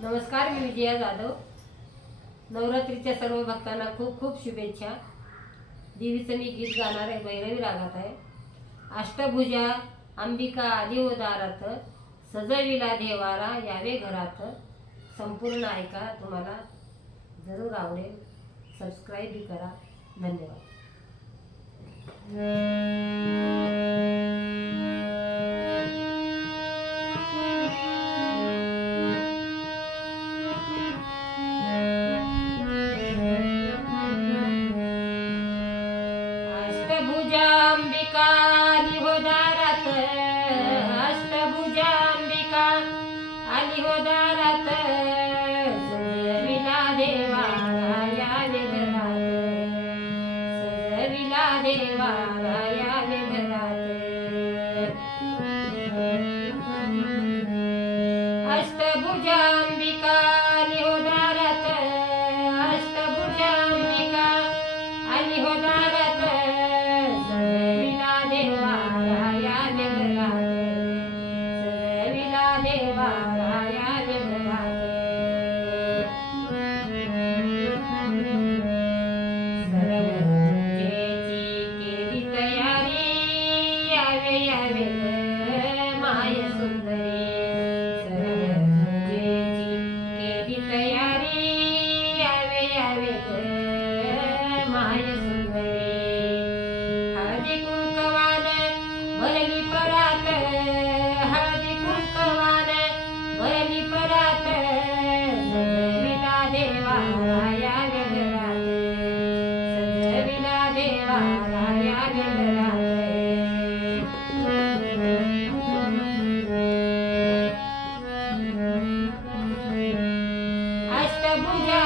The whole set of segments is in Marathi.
नमस्कार मी विजया जाधव. नवरात्रीच्या सर्व भक्तांना खूप खूप शुभेच्छा. देवीचं मी गीत गाणार आहे भैरवी रागात आहे. अष्टभुजा अंबिका देवदारात सजविला देवारा यावे घरात. संपूर्ण ऐका तुम्हाला जरूर आवडेल. सबस्क्राईब करा. धन्यवाद. होदारत Yeah.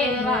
देवा